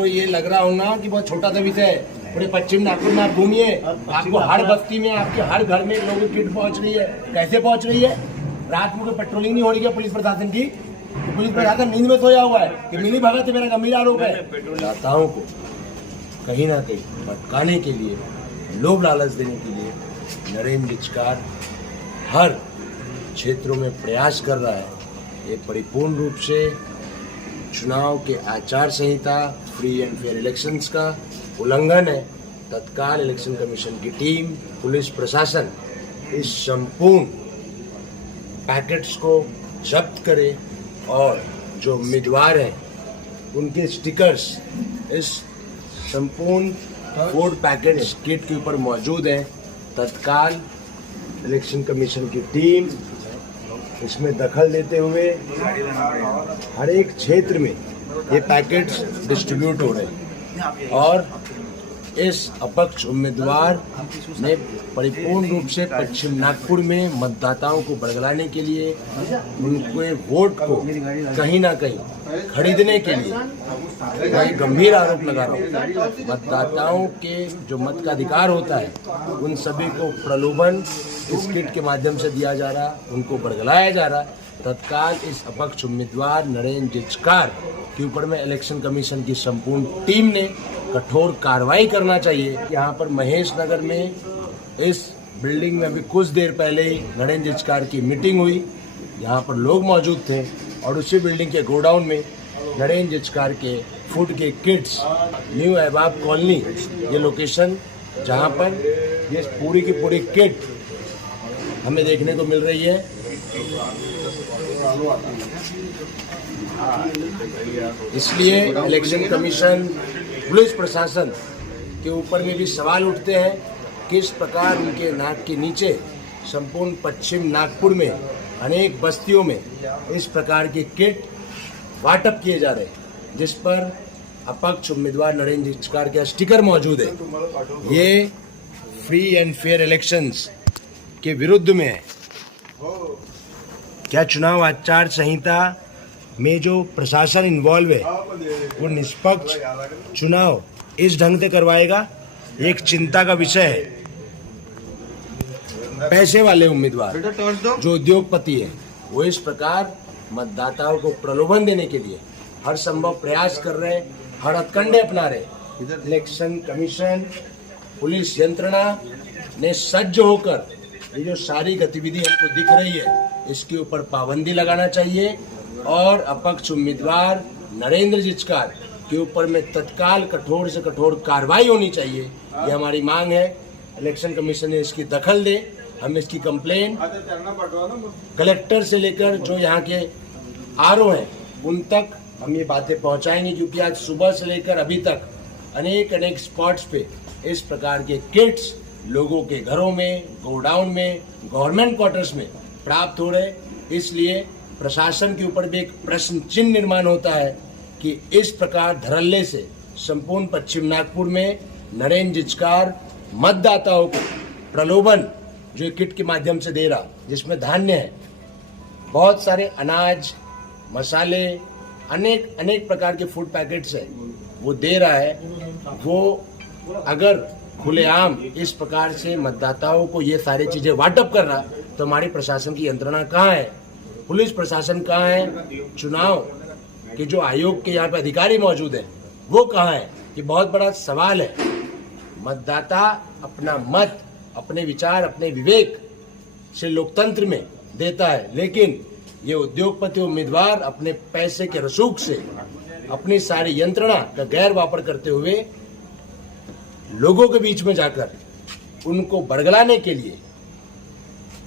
आपको ये लग रहा होगा कि बहुत छोटा सा विषय है। पूरे पश्चिम नागपुर में आप घूमिए, आपको हर बस्ती में, आपके हर घर में लोगों की किट पहुंच रही है। कैसे पहुंच रही है? रात में कोई पेट्रोलिंग नहीं हो रही है पुलिस प्रशासन की। पुलिस प्रशासन नींद में सोया हुआ है कि मिली भगत से मेरा गंभीर आरोप है। दाताओं को कहीं ना कहीं भटकाने के लिए, लोभ लालच देने के लिए नरेंद्र जिचकार हर क्षेत्रों में प्रयास कर रहा है। ये परिपूर्ण रूप से चुनाव के आचार संहिता, फ्री एंड फेयर इलेक्शंस का उल्लंघन है। तत्काल इलेक्शन कमीशन की टीम, पुलिस प्रशासन इस संपूर्ण पैकेट्स को जब्त करे और जो उम्मीदवार हैं उनके स्टिकर्स इस संपूर्ण फूड पैकेट्स किट के ऊपर मौजूद हैं। तत्काल इलेक्शन कमीशन की टीम इसमें दखल देते हुए हर एक क्षेत्र में ये पैकेट्स डिस्ट्रीब्यूट हो रहे हैं और इस अपक्ष उम्मीदवार ने परिपूर्ण रूप से पश्चिम नागपुर में मतदाताओं को बरगलाने के लिए, उनके वोट को कहीं ना कहीं खरीदने के लिए मैं गंभीर आरोप लगा रहा हूँ। मतदाताओं के जो मत का अधिकार होता है उन सभी को प्रलोभन इस किट के माध्यम से दिया जा रहा, उनको बरगलाया जा रहा। तत्काल इस अपक्ष उम्मीदवार नरेंद्र जिचकार के ऊपर में इलेक्शन कमीशन की संपूर्ण टीम ने कठोर कार्रवाई करना चाहिए। यहाँ पर महेश नगर में इस बिल्डिंग में अभी कुछ देर पहले ही नरेंद्र जिचकार की मीटिंग हुई। यहाँ पर लोग मौजूद थे और उसी बिल्डिंग के गोडाउन में नरेंद्र जिचकार के फूड के किट्स, न्यू अहबाब कॉलोनी ये लोकेशन जहाँ पर ये पूरी की पूरी किट हमें देखने को मिल रही है। इसलिए इलेक्शन कमीशन, पुलिस प्रशासन के ऊपर में भी सवाल उठते हैं किस प्रकार उनके नाक के नीचे संपूर्ण पश्चिम नागपुर में अनेक बस्तियों में इस प्रकार के किट वाटप किए जा रहे हैं, जिस पर अपक्ष उम्मीदवार नरेंद्र जिचकार का स्टिकर मौजूद है। ये फ्री एंड फेयर इलेक्शंस के विरुद्ध में है। क्या चुनाव आचार संहिता में जो प्रशासन इन्वॉल्व है वो निष्पक्ष चुनाव इस ढंग से करवाएगा? एक चिंता का विषय है। पैसे वाले उम्मीदवार जो उद्योगपति है वो इस प्रकार मतदाताओं को प्रलोभन देने के लिए हर संभव प्रयास कर रहे हैं, हर हथकंडे अपना रहे। इलेक्शन कमीशन, पुलिस यंत्रणा ने सज्ज होकर ये जो सारी गतिविधि हमको दिख रही है इसके ऊपर पाबंदी लगाना चाहिए और अपक्ष उम्मीदवार नरेंद्र जिचकार के ऊपर में तत्काल कठोर से कठोर कार्रवाई होनी चाहिए। ये हमारी मांग है। इलेक्शन कमीशन ने इसकी दखल दे। हम इसकी कंप्लेन कलेक्टर से लेकर जो यहाँ के आरओ हैं उन तक हम ये बातें पहुँचाएंगे, क्योंकि आज सुबह से लेकर अभी तक अनेक स्पॉट्स पे इस प्रकार के किट्स लोगों के घरों में, गोडाउन में, गवर्नमेंट क्वार्टर्स में प्राप्त हो रहे। इसलिए प्रशासन के ऊपर भी एक प्रश्न चिन्ह निर्माण होता है कि इस प्रकार धड़ल्ले से संपूर्ण पश्चिम नागपुर में नरेंद्र जिचकार मतदाताओं को प्रलोभन जो किट के माध्यम से दे रहा, जिसमें धान्य है, बहुत सारे अनाज, मसाले, अनेक प्रकार के फूड पैकेट्स है वो दे रहा है। वो अगर खुलेआम इस प्रकार से मतदाताओं को ये सारी चीजें वाटप कर रहा तो हमारी प्रशासन की यंत्रणा कहाँ है? पुलिस प्रशासन कहाँ है? चुनाव के जो आयोग के यहाँ पे अधिकारी मौजूद है वो कहाँ है? ये बहुत बड़ा सवाल है। मतदाता अपना मत, अपने विचार, अपने विवेक से लोकतंत्र में देता है, लेकिन ये उद्योगपति उम्मीदवार अपने पैसे के रसूख से अपनी सारी यंत्रणा का गैर वापर करते हुए लोगों के बीच में जाकर उनको बरगलाने के लिए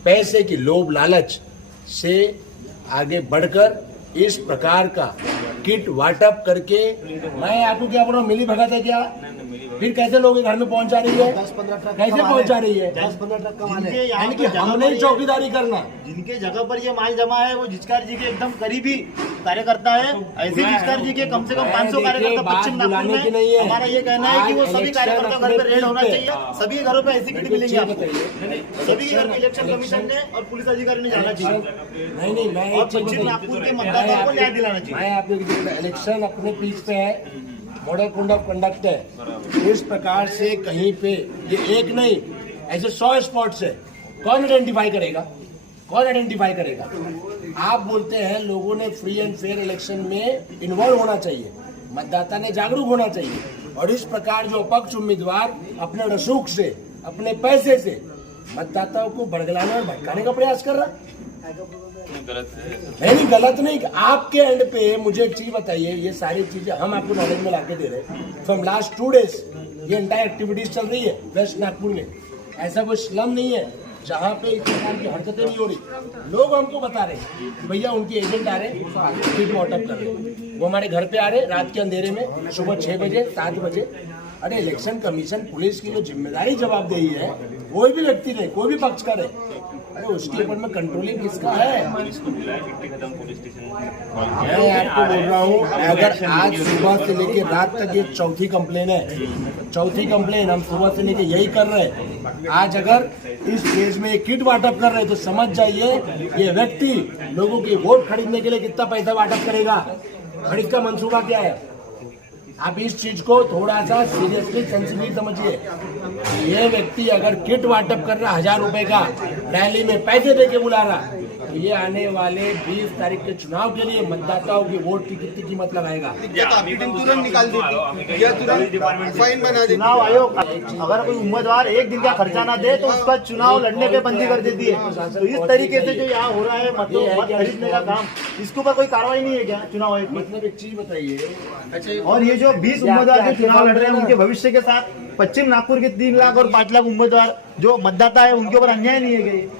पैसे की लोभ लालच से आगे बढ़कर इस प्रकार का किट वाटप करके, मैं आपको क्या बोल रहा हूँ, मिली भगत है क्या? फिर कैसे लोग घर में पहुंचा रही है? 10-15 ट्रक कैसे पहुंचा रही है? 10-15 ट्रक का माल है। यानी कि हमने ही चौकीदारी करना। जिनके जगह पर ये माल जमा है वो जिचकार जी के एकदम करीबी कार्यकर्ता है। ऐसे जिचकार जी के कम से कम 500 कार्यकर्ता पश्चिम नागपुर में। हमारा ये कहना है कि वो सभी कार्यकर्ता घर पे रेड होना चाहिए। सभी घरों पे ऐसी किट मिलेंगी आपको। सभी घर में इलेक्शन कमीशन ने और पुलिस अधिकारी ने जाना चाहिए। नहीं, मैं पश्चिम नागपुर के मतदाताओं को न्याय दिलाना चाहिए। मैं आपको इलेक्शन अपने पीठ पे है, मॉडल कोड ऑफ कंडक्ट है। इस प्रकार से कहीं पे ये एक नहीं ऐसे 100 स्पॉट्स है, कौन आइडेंटिफाई करेगा? कौन आइडेंटिफाई करेगा? आप बोलते हैं लोगों ने फ्री एंड फेयर इलेक्शन में इन्वॉल्व होना चाहिए, मतदाता ने जागरूक होना चाहिए, और इस प्रकार जो अपक्ष उम्मीदवार अपने रसूख से, अपने पैसे से मतदाताओं को भड़कलाने और भटकाने का प्रयास कर रहा है, नहीं गलत नहीं। आपके एंड पे मुझे एक चीज बताइए, ये सारी चीजें हम आपको नॉलेज में लाके दे रहे हैं। फ्रॉम लास्ट 2 days ये एंटायर एक्टिविटीज चल रही है वेस्ट नागपुर में। ऐसा कोई स्लम नहीं है जहाँ पे इस प्रकार की हरकतें नहीं हो रही। लोग हमको बता रहे हैं कि भैया उनके एजेंट आ रहे हैं, किट वाटअप कर रहे हैं, वो हमारे घर पे आ रहे हैं रात के अंधेरे में, सुबह 6 बजे 7 बजे। अरे इलेक्शन कमीशन पुलिस की जो जिम्मेदारी जवाबदेही है, कोई भी व्यक्ति रहे, कोई भी पक्ष करे, अरे उसके ऊपर में कंट्रोलिंग किसका है? मैं आपको बोल रहा हूँ, अगर आज सुबह से लेके रात तक ये चौथी कंप्लेन है, चौथी कंप्लेन हम सुबह से लेके यही कर रहे हैं। आज अगर इस फेज में किट वाटअप कर रहे हैं तो समझ जाइए ये व्यक्ति लोगों की वोट खरीदने के लिए कितना पैसा वाटअप करेगा और इसका मंसूबा क्या है। आप इस चीज को थोड़ा सा सीरियसली सेंसिटिव समझिए। ये व्यक्ति अगर किट वाटअप कर रहा 1000 रुपए का, रैली में पैसे देके बुला रहा, तो ये आने वाले 20 तारीख के चुनाव के लिए मतदाताओं की वोट की कितनी कीमत लगाएगा? तुरंत निकाल देती या तुरंत फाइन बना देती। चुनाव आयोग अगर कोई उम्मीदवार एक दिन का खर्चा ना दे तो उसका चुनाव लड़ने पे बंदी कर देती है। तो इस तरीके से जो यहाँ हो रहा है मत खरीदने का काम, इसके ऊपर कोई कार्रवाई नहीं है क्या चुनाव आयोग? मतलब एक चीज बताइए, और ये जो 20 उम्मीदवार जो चुनाव लड़ रहे हैं उनके भविष्य के साथ पश्चिम नागपुर के 3 लाख और 5 लाख उम्मीदवार जो मतदाता है उनके ऊपर अन्याय नहीं है क्या?